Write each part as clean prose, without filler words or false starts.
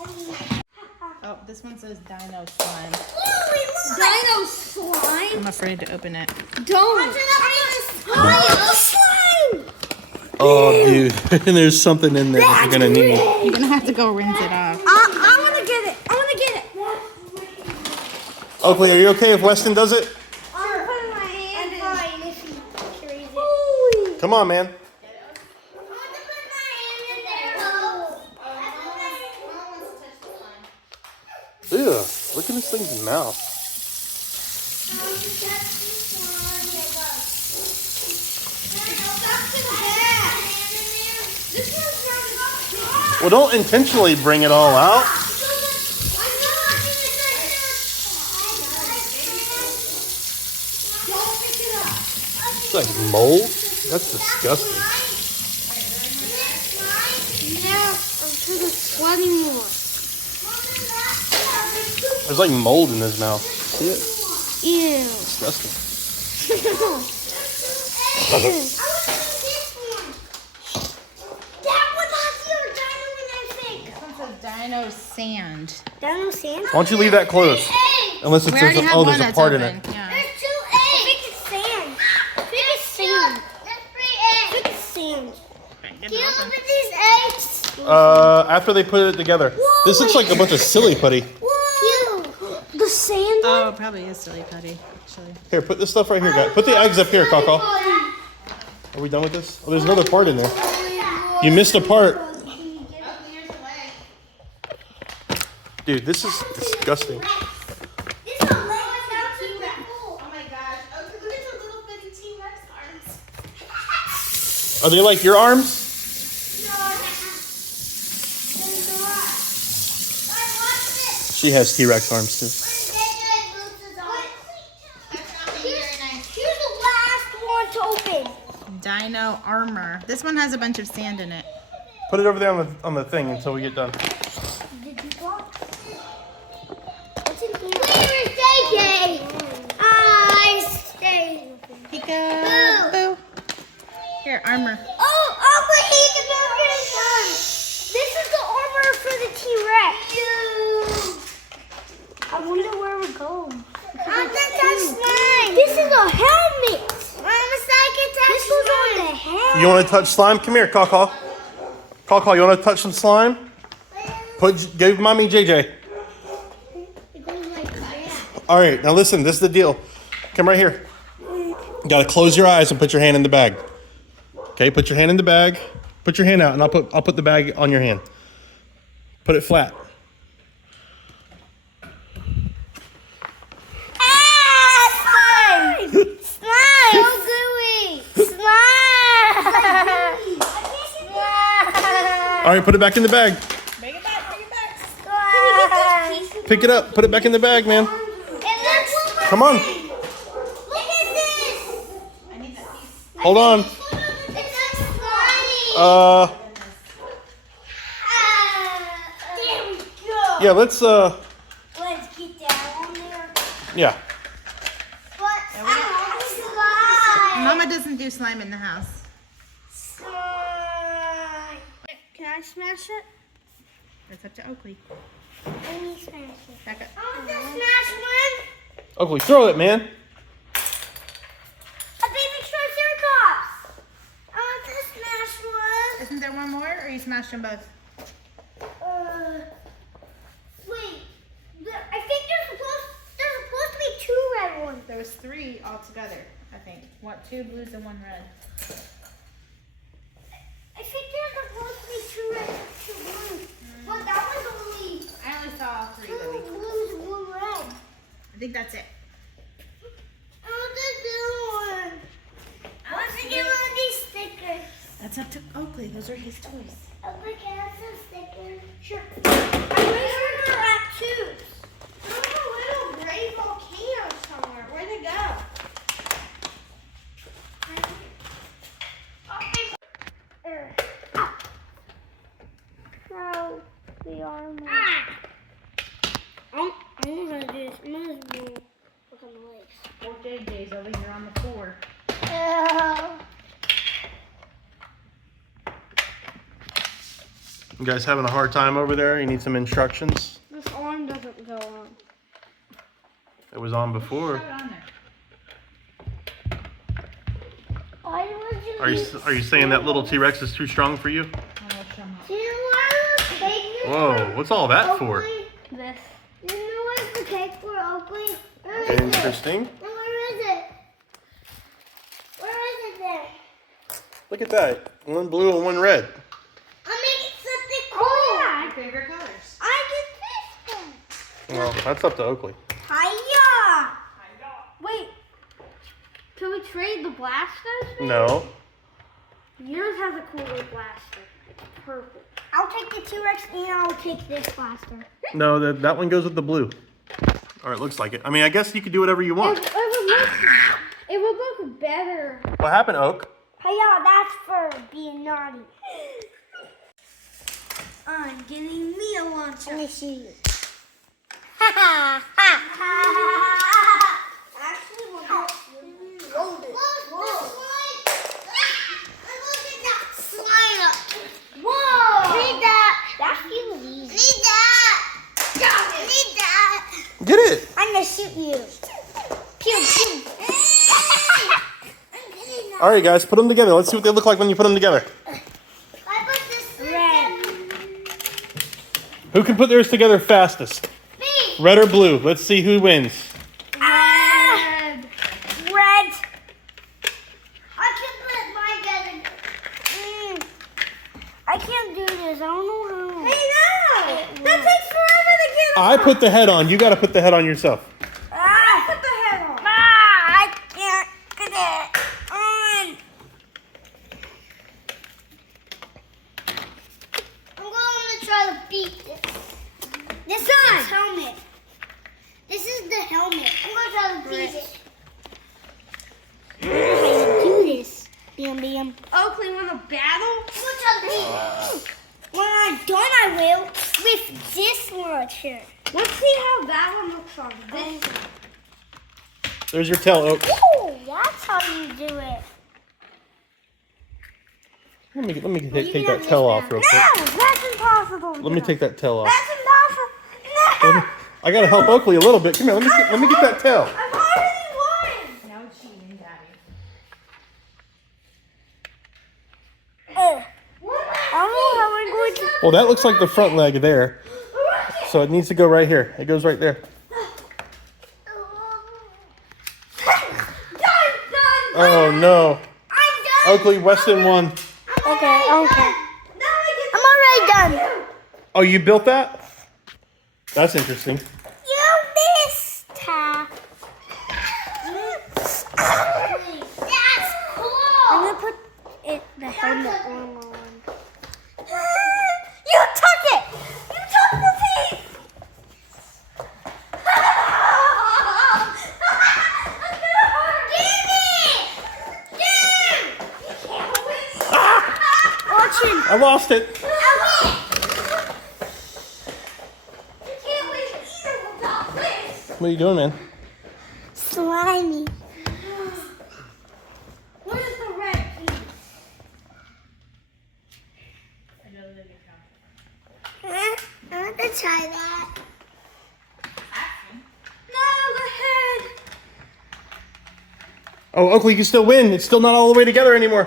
Oh, this one says Dino slime. Dino slime? I'm afraid to open it. Don't. Dino slime. Oh, dude. There's something in there that you're going to need. You're going to have to go rinse it off. I want to get it. I want to get it. Oakley, are you okay if Weston does it? I'm putting my hand in. Come on, man. Ew, look at this thing's mouth. Well, don't intentionally bring it all out. It's like mold. That's disgusting. Yeah, I'm sort of sweating more. There's like mold in his mouth. See it? Ew. Disgusting. Dino sand. Dino sand? Why don't you leave that closed? Unless it's We already have oh, one there's a that's part open. in it. Yeah. There's 2 eggs. I think it's sand. I think it's sand. There's 3 eggs. I think it's sand. Can you open these eggs? After they put it together. Whoa, This looks like a bunch of silly putty. Whoa. The sand one? Oh, it probably is silly putty, actually. Here, put this stuff right here, guys. Put the eggs up here, Kaka. Are we done with this? Oh, there's another part in there. You missed a part. Dude, this is disgusting. Oh my gosh. Oh, look at the little bitty T-Rex arms. Are they like your arms? She has T-Rex arms too. Here's the last one to open. Dino armor. This one has a bunch of sand in it. Put it over there on the thing until we get done. Did you block? What's in here? Where is JJ? I stay. Peekaboo. Here, armor. Oh, but he can never get it done. This is the armor for the T-Rex. I wonder where we're going. This is a helmet. This goes on the head. You want to touch slime? Come here, Kaka. Kaka, you want to touch some slime? Give mommy JJ. It goes like that. All right, now listen. This is the deal. Come right here. You gotta close your eyes and put your hand in the bag. Okay, put your hand in the bag. Put your hand out, and I'll put the bag on your hand. Put it flat. Slime! Slime! So gooey! Slime! All right, put it back in the bag. Bring it back, bring it back. Can we get those pieces? Pick it up. Put it back in the bag, man. And there's one more Come on. thing. Look at this! I need that piece. Hold on. It's slimy! There we go! Yeah, let's Let's get that on there. yeah. But slime! Mama doesn't do slime in the house. Slime! Can I smash it? It's up to Oakley. Let me smash it. Back up. I want to smash one! Oakley, throw it, man. A baby triceratops! I want to smash one! Isn't there one more, or you smashed them both? Wait. I think there's supposed to be 2 red ones. There was 3 altogether, I think. 2 blues and 1 red. I think there's supposed to be 2 red and 2 blues. But that was only I only saw 3, 2 Lily. blues and 1 red. I think that's it. I want the blue one. I want to get one of these stickers. That's up to Oakley. Those are his toys. Okay, can I have some stickers? Sure. I'm pretty sure they're at 2s. There's a little gray volcano somewhere. Where'd it go? Now the armor. I don't know how to do this. I'm gonna do look on the legs. 4 JJ's over here on the floor. You guys having a hard time over there? You need some instructions? This arm doesn't go on. It was on before. Put it on there. Are you saying that little T-Rex is too strong for you? I will show 'em Do you want the cake? Whoa, what's all that for? This. You know what's the cake for, Oakley? Where is it? Interesting. Where is it? Where is it there? Look at that. One blue and one red. I'm making something cool. Your favorite colors. I get this one. Well, that's up to Oakley. Hiya! Wait. Can we trade the blasters? No. Yours has a cooler blaster. It's purple. I'll take the T-Rex and I'll take this blaster. No, that one goes with the blue. Or it looks like it. I mean, I guess you could do whatever you want. It would look better. What happened, Oak? Hiya, that's for being naughty. I'm getting me a launcher. Let me see you. Ha ha ha ha. Actually, we'll help you. Load it. Look at that slide. Whoa. Need that. That feels easy. Need that. Got it. Need that. Get it. I'm gonna shoot you. Pew pew. All right, guys, put them together. Let's see what they look like when you put them together. I put this red. Who can put theirs together fastest? Me. Red or blue? Let's see who wins. Red. Red. I can put mine together. I can't do this. I don't know how. Hey, no. That takes forever to get I put the head on. You got to put the head on yourself. I put the head on. I can't get it on. I'm going to try to beat this. This is the helmet. This is the helmet. I'm going to try to beat it. I don't know how to do this. Bam, bam. Oakley, want a battle? I'm going to try to beat it. When I'm done, I will with this launcher. Let's see how that one looks on this. There's your tail, Oak. Oh, that's how you do it. Let me take that tail off real quick. No, that's impossible. Let me take that tail off. That's impossible. No. I got to help Oakley a little bit. Come here. Let me get that tail. I've already won. No cheating, Daddy. I don't know how I'm going to. Well, that looks like the front leg there. So it needs to go right here. It goes right there. Done. Oh, no. I'm done. Oakley, Weston won. Okay. I'm already done. Oh, you built that? That's interesting. You missed. That's cool. I'm gonna put the helmet on. You took it. You took the piece. I lost it. You can't win either without this. What are you doing, man? Slimy. What is the red piece? I want to try that. No, the head. Oh, Oakley, you can still win. It's still not all the way together anymore.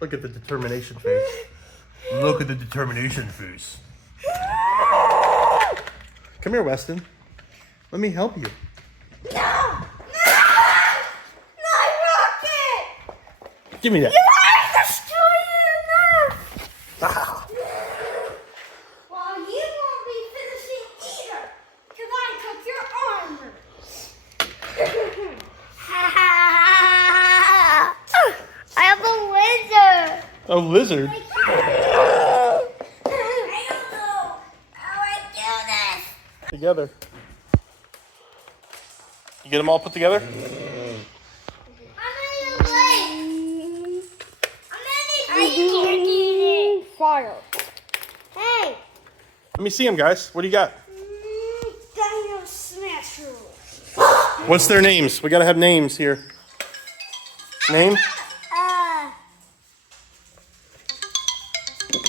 Look at the determination face. Look at the determination face. Come here, Weston. Let me help you. No, rocket. Give me that. You want to destroy it enough. Ah. Well, you won't be finishing either, because I took your armor. I have a wizard. A lizard? I don't know how I do this. Together. You get them all put together? I'm ready to play. I'm ready to play. Fire. Hey. Let me see them, guys. What do you got? Dino Smashers. What's their names? We gotta have names here. Name?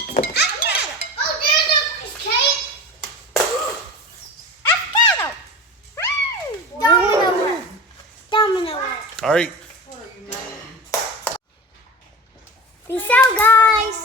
I'm All right. Peace out, guys.